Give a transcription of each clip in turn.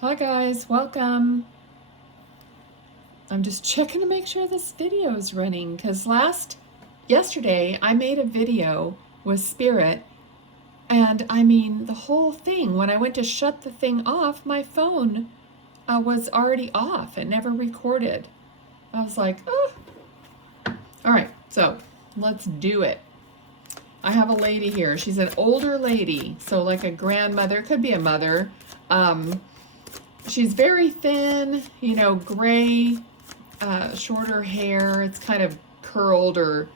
Hi guys, welcome. I'm just checking to make sure this video is running because yesterday I made a video with Spirit, and I mean the whole thing, when I went to shut the thing off, my phone was already off. It never recorded. I was like, oh. All right, so let's do it. I have a lady here. She's an older lady, so like a grandmother, could be a mother. She's very thin, gray, shorter hair. It's kind of curled, or,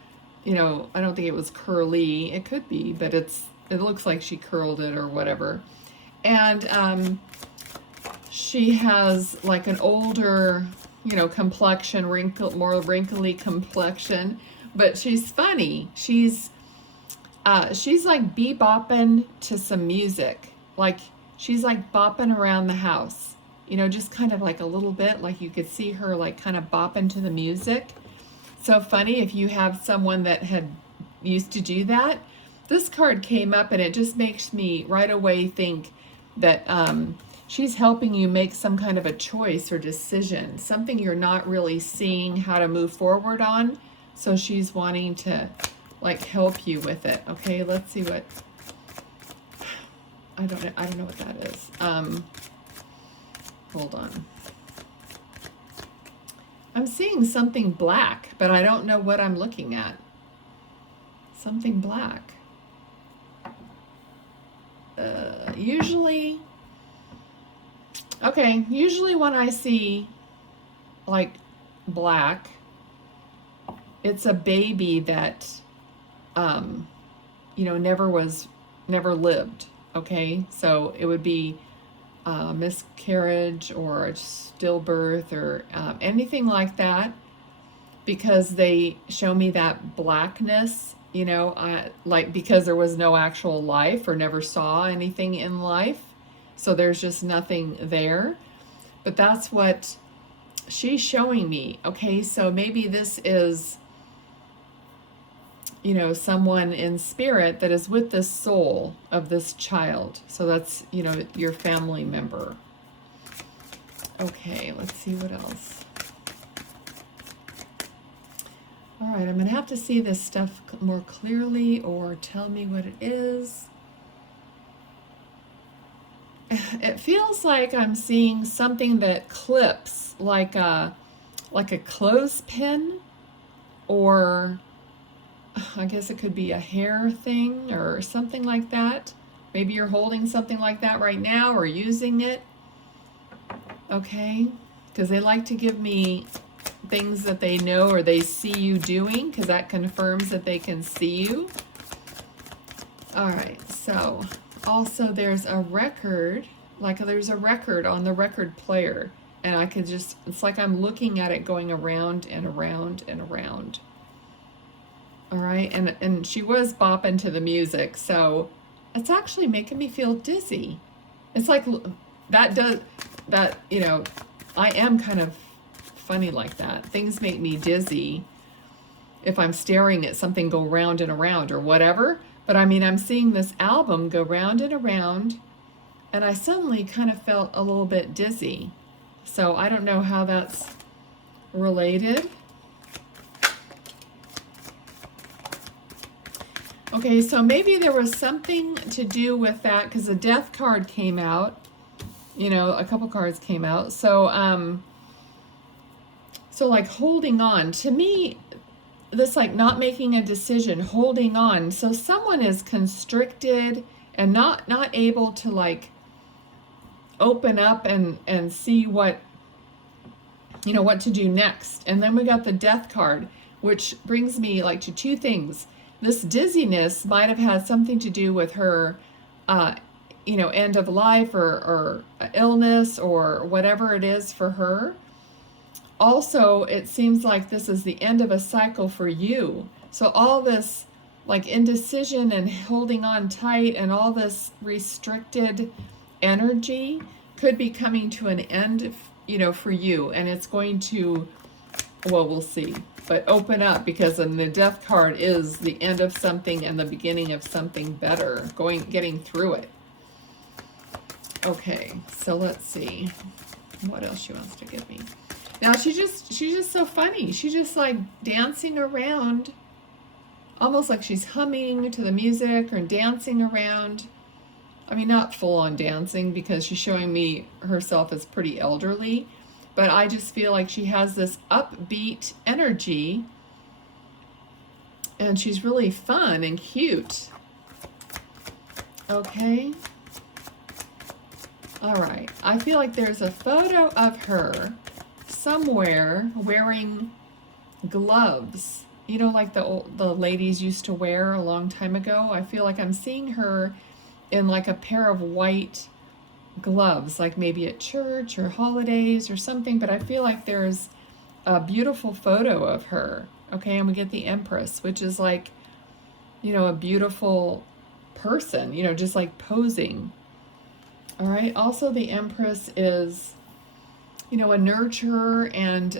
I don't think it was curly. It could be, but it looks like she curled it or whatever. And she has like an older, complexion, more wrinkly complexion, but she's funny. She's like bebopping to some music. Like she's like bopping around the house. Just kind of like a little bit, like you could see her like kind of bopping to the music. So funny if you have someone that had used to do that. This card came up and it just makes me right away think that she's helping you make some kind of a choice or decision, something you're not really seeing how to move forward on. So she's wanting to like help you with it. Okay, let's see what, I don't know what that is. Hold on. I'm seeing something black, but I don't know what I'm looking at. Something black. Usually when I see like black, it's a baby that, never lived. Okay, so it would be miscarriage or stillbirth or anything like that, because they show me that blackness, like because there was no actual life or never saw anything in life. So there's just nothing there. But that's what she's showing me. Okay, so maybe this is, someone in spirit that is with the soul of this child. So that's, your family member. Okay, let's see what else. All right, I'm going to have to see this stuff more clearly, or tell me what it is. It feels like I'm seeing something that clips, like a clothespin, or I guess it could be a hair thing or something like that. Maybe you're holding something like that right now or using it. Okay, because they like to give me things that they know or they see you doing, because that confirms that they can see you. All right, so also there's a record, like there's a record on the record player, and I could just, it's like I'm looking at it going around and around and around. All right, and she was bopping to the music, so it's actually making me feel dizzy. It's like that, I am kind of funny like that. Things make me dizzy if I'm staring at something go round and around or whatever. But I mean, I'm seeing this album go round and around, and I suddenly kind of felt a little bit dizzy. So I don't know how that's related. Okay, so maybe there was something to do with that, because the death card came out. A couple cards came out. So, so like holding on. To me, this like not making a decision, holding on. So someone is constricted and not able to like open up and see what, what to do next. And then we got the death card, which brings me like to two things. This dizziness might have had something to do with her, end of life or illness or whatever it is for her. Also, it seems like this is the end of a cycle for you. So all this like indecision and holding on tight and all this restricted energy could be coming to an end, for you. And it's going to, well, we'll see, but open up, because then the death card is the end of something and the beginning of something better, getting through it. Okay, so let's see what else she wants to give me. Now she's just so funny. She's just like dancing around, almost like she's humming to the music or dancing around. I mean, not full on dancing because she's showing me herself as pretty elderly, but I just feel like she has this upbeat energy and she's really fun and cute. Okay. All right. I feel like there's a photo of her somewhere wearing gloves. You know, like the ladies used to wear a long time ago. I feel like I'm seeing her in like a pair of white gloves, like maybe at church or holidays or something, but I feel like there's a beautiful photo of her. Okay, and we get the Empress, which is like, you know, a beautiful person, you know, just like posing. All right, also the Empress is, you know, a nurturer and,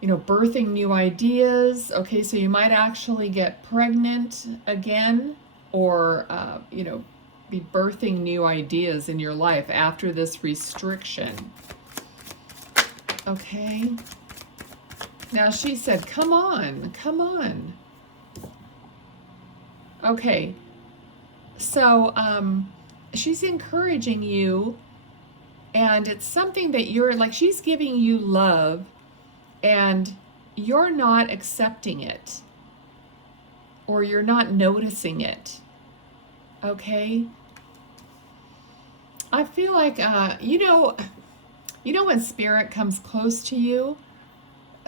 you know, birthing new ideas. Okay, so you might actually get pregnant again or, you know, be birthing new ideas in your life after this restriction. Okay. Now she said, come on, come on. Okay. So, she's encouraging you, and it's something that you're like, she's giving you love and you're not accepting it or you're not noticing it. Okay. I feel like, you know when spirit comes close to you,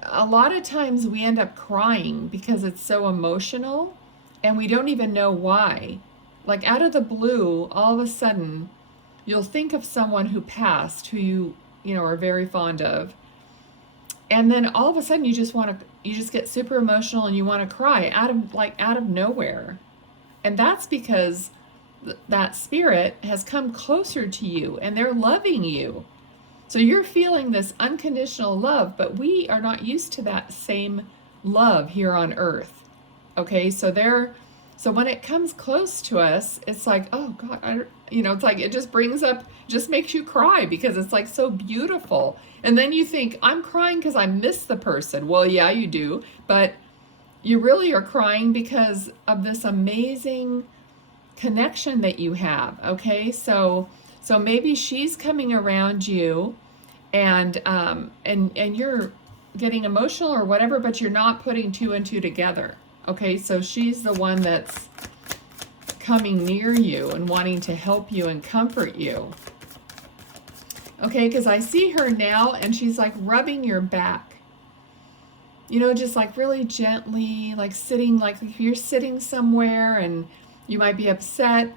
a lot of times we end up crying because it's so emotional and we don't even know why. Like out of the blue, all of a sudden, you'll think of someone who passed, who you know, are very fond of. And then all of a sudden you just get super emotional and you want to cry out of nowhere. And that's because that spirit has come closer to you and they're loving you. So you're feeling this unconditional love, but we are not used to that same love here on earth. Okay, so when it comes close to us, it's like, oh God, you know, it's like it just brings up, just makes you cry because it's like so beautiful. And then you think, I'm crying because I miss the person. Well, yeah, you do, but you really are crying because of this amazing connection that you have. Okay, so maybe she's coming around you, and you're getting emotional or whatever, but you're not putting two and two together. Okay, so she's the one that's coming near you and wanting to help you and comfort you. Okay, because I see her now and she's like rubbing your back. You know, just like really gently, like sitting, like if you're sitting somewhere and you might be upset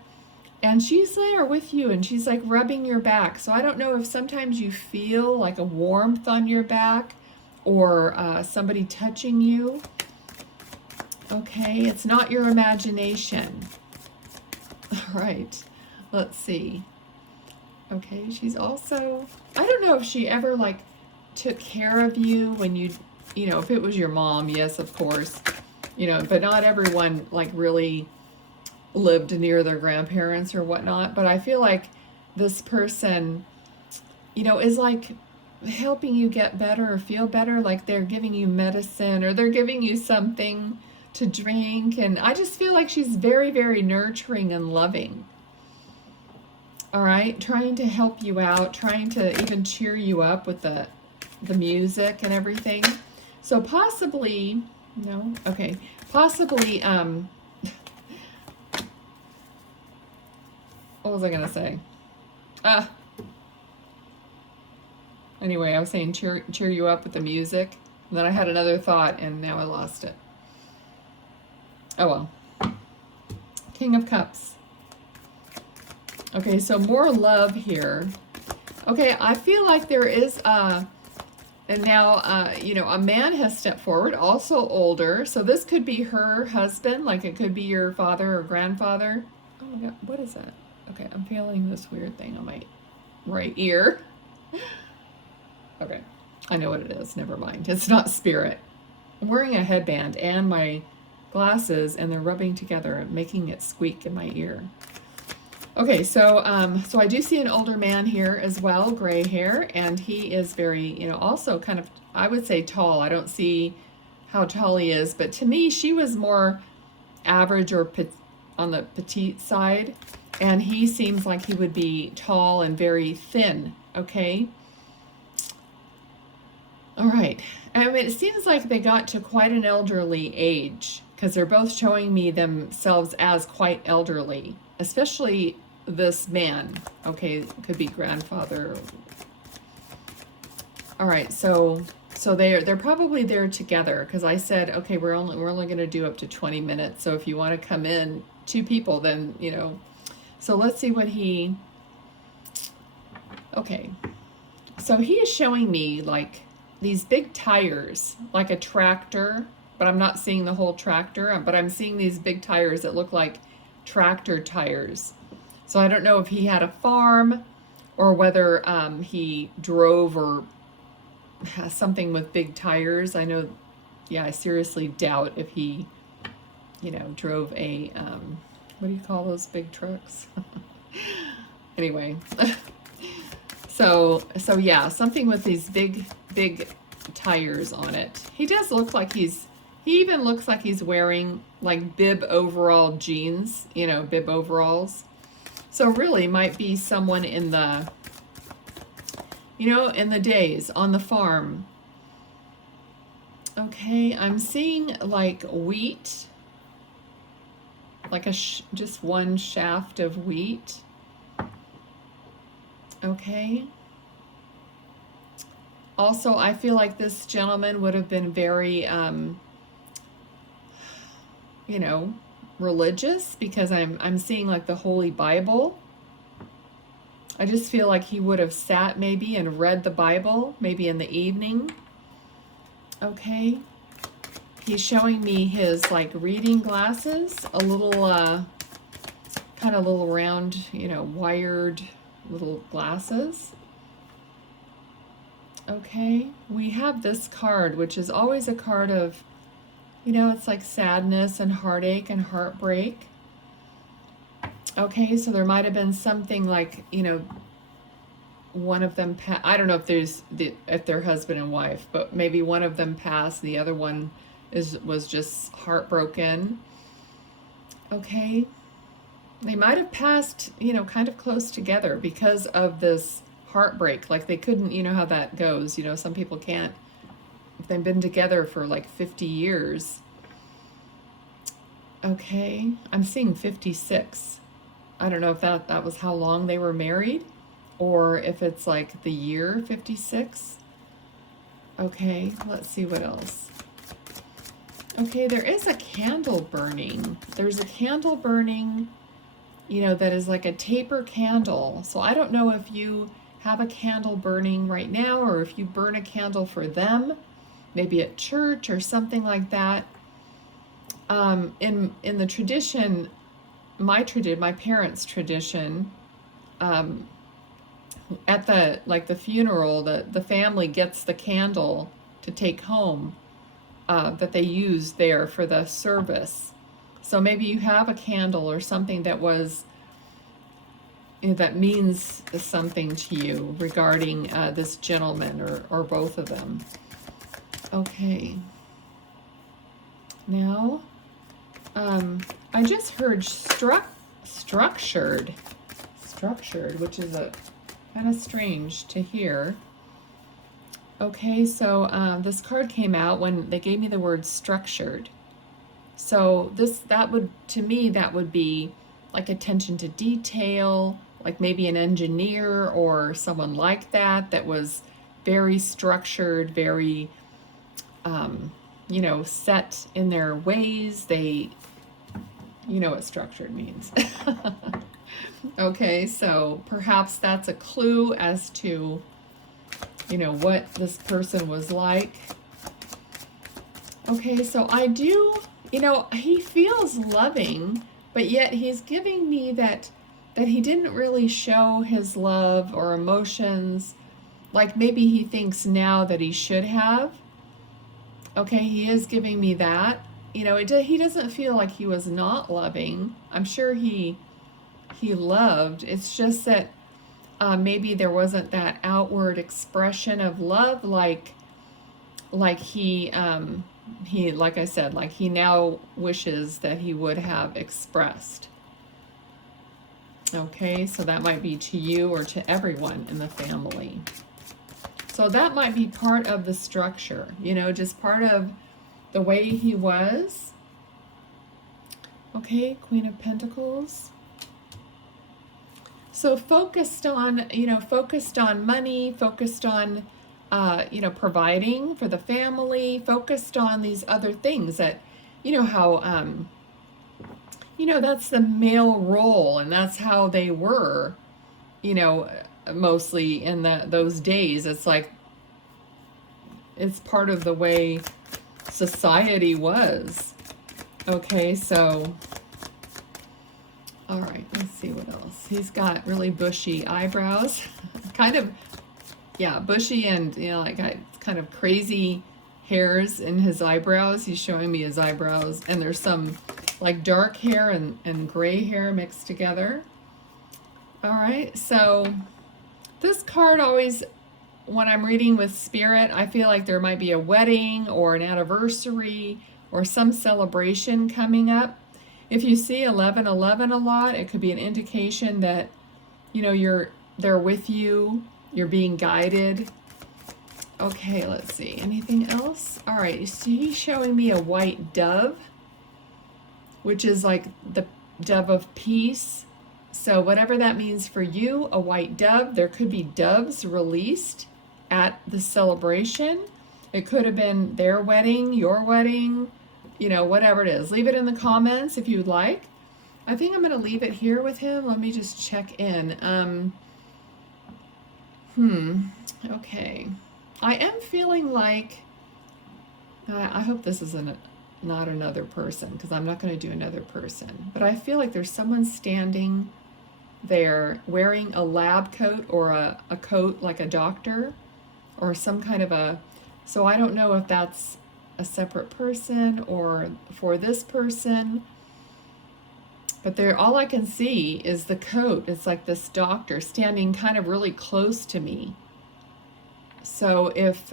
and she's there with you and she's like rubbing your back. So I don't know if sometimes you feel like a warmth on your back or somebody touching you. Okay, it's not your imagination. All right, let's see. Okay, she's also, I don't know if she ever like took care of you when you know, if it was your mom, yes, of course, you know, but not everyone like really lived near their grandparents or whatnot. But I feel like this person, you know, is like helping you get better or feel better, like they're giving you medicine or they're giving you something to drink. And I just feel like she's very, very nurturing and loving. All right, trying to help you out, trying to even cheer you up with the music and everything. So possibly, no, okay, possibly, what was I gonna say? Anyway, I was saying cheer you up with the music. And then I had another thought and now I lost it. Oh well. King of Cups. Okay, so more love here. Okay, I feel like there is and now, you know, a man has stepped forward, also older. So this could be her husband, like it could be your father or grandfather. Oh my God, what is that? Okay, I'm feeling this weird thing on my right ear. Okay, I know what it is. Never mind. It's not spirit. I'm wearing a headband and my glasses, and they're rubbing together and making it squeak in my ear. Okay, so I do see an older man here as well, gray hair, and he is very, also kind of, I would say tall. I don't see how tall he is, but to me, she was more average or on the petite side, and he seems like he would be tall and very thin. Okay. All right. I mean, it seems like they got to quite an elderly age because they're both showing me themselves as quite elderly, especially this man. Okay, could be grandfather. All right, so they're probably there together because I said, okay, we're only going to do up to 20 minutes. So if you want to come in, two people, then So let's see what he. Okay, so he is showing me like these big tires, like a tractor, but I'm not seeing the whole tractor, but I'm seeing these big tires that look like tractor tires. So I don't know if he had a farm or whether he drove or has something with big tires. I know, yeah, I seriously doubt if he, drove a, what do you call those big trucks? Anyway. So yeah, something with these big tires on it. He does look like he even looks like he's wearing like bib overall jeans, bib overalls. So really might be someone in the, in the days on the farm. Okay, I'm seeing like wheat, like just one shaft of wheat. Okay. Also, I feel like this gentleman would have been very, religious because I'm seeing like the Holy Bible. I just feel like he would have sat maybe and read the Bible, maybe in the evening. Okay. He's showing me his like reading glasses, a little, kind of little round, wired little glasses. Okay, we have this card, which is always a card of, it's like sadness and heartache and heartbreak. Okay, so there might have been something like, one of them, I don't know if they're husband and wife, but maybe one of them passed, the other one was just heartbroken. Okay. They might have passed, kind of close together because of this heartbreak. Like they couldn't, how that goes. Some people can't. If they've been together for like 50 years. Okay, I'm seeing 56. I don't know if that was how long they were married or if it's like the year 56. Okay, let's see what else. Okay, there is a candle burning. There's a candle burning, that is like a taper candle. So I don't know if you have a candle burning right now or if you burn a candle for them, maybe at church or something like that. In the tradition, my parents' tradition, at the funeral, the family gets the candle to take home that they use there for the service. So maybe you have a candle or something that was, that means something to you regarding this gentleman or both of them. Okay. Now, I just heard structured, which is a kind of strange to hear. Okay, so this card came out when they gave me the word structured. So to me, that would be like attention to detail, like maybe an engineer or someone like that was very structured, very, set in their ways. You know what structured means. Okay, so perhaps that's a clue as to, what this person was like. Okay, so I do, he feels loving, but yet he's giving me that he didn't really show his love or emotions like maybe he thinks now that he should have. Okay, he is giving me that. He doesn't feel like he was not loving. I'm sure he he loved. It's just that maybe there wasn't that outward expression of love like he like I said, like he now wishes that he would have expressed. Okay, so that might be to you or to everyone in the family. So that might be part of the structure, you know, just part of the way he was. Okay, Queen of Pentacles. So focused on, you know, focused on money, focused on, you know, providing for the family, focused on these other things that, you know, how, you know, that's the male role, and that's how they were, you know, mostly in those days. It's like, it's part of the way society was. Okay, so, all right, let's see what else. He's got really bushy eyebrows, kind of, yeah, bushy, and, you know, like kind of crazy hairs in his eyebrows. He's showing me his eyebrows, and there's some like dark hair and gray hair mixed together. All right, so this card always, when I'm reading with Spirit, I feel like there might be a wedding or an anniversary or some celebration coming up. If you see 1111 a lot, it could be an indication that, you know, they're with you, you're being guided. Okay, let's see, anything else? All right, so he's showing me a white dove, which is like the dove of peace. So whatever that means for you, a white dove, there could be doves released at the celebration. It could have been their wedding, your wedding, you know, whatever it is. Leave it in the comments if you'd like. I think I'm going to leave it here with him. Let me just check in. Okay. I am feeling like, I hope this isn't not another person, because I'm not going to do another person, but I feel like there's someone standing there wearing a lab coat or a coat like a doctor or some kind of a, so I don't know if that's a separate person or for this person, but there, all I can see is the coat. It's like this doctor standing kind of really close to me. So if,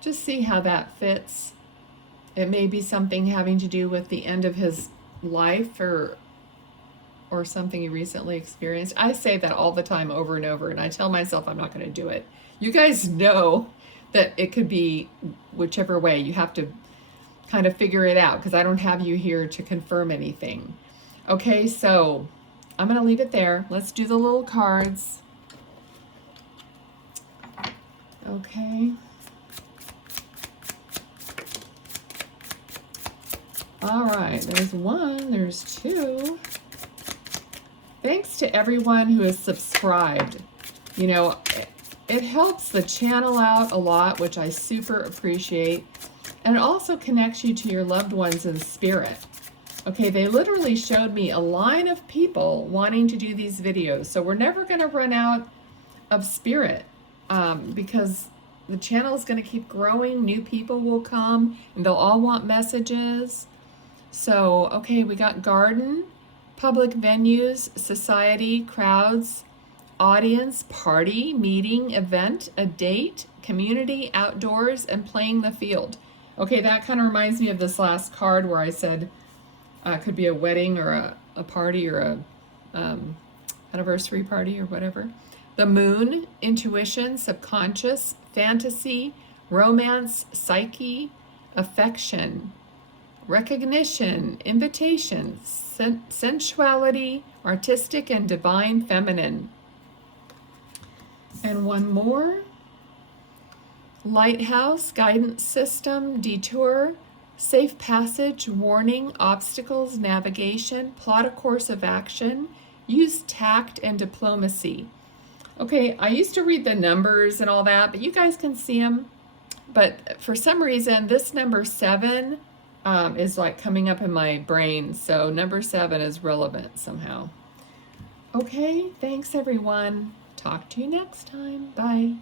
just see how that fits. It may be something having to do with the end of his life or something he recently experienced. I say that all the time over and over, and I tell myself I'm not going to do it. You guys know that it could be whichever way. You have to kind of figure it out, because I don't have you here to confirm anything. Okay, so I'm going to leave it there. Let's do the little cards. Okay. All right, there's one, there's two. Thanks to everyone who has subscribed. You know, it helps the channel out a lot, which I super appreciate. And it also connects you to your loved ones in spirit. Okay, they literally showed me a line of people wanting to do these videos. So we're never going to run out of spirit, because the channel is going to keep growing. New people will come, and they'll all want messages. So, okay, we got garden, public venues, society, crowds, audience, party, meeting, event, a date, community, outdoors, and playing the field. Okay, that kind of reminds me of this last card where I said could be a wedding or a party or a anniversary party or whatever. The moon, intuition, subconscious, fantasy, romance, psyche, affection, recognition, invitation, sensuality, artistic and divine feminine. And one more. Lighthouse, guidance system, detour, safe passage, warning, obstacles, navigation, plot a course of action, use tact and diplomacy. Okay, I used to read the numbers and all that, but you guys can see them. But for some reason, this number 7 is like coming up in my brain. So number 7 is relevant somehow. Okay, thanks everyone. Talk to you next time. Bye.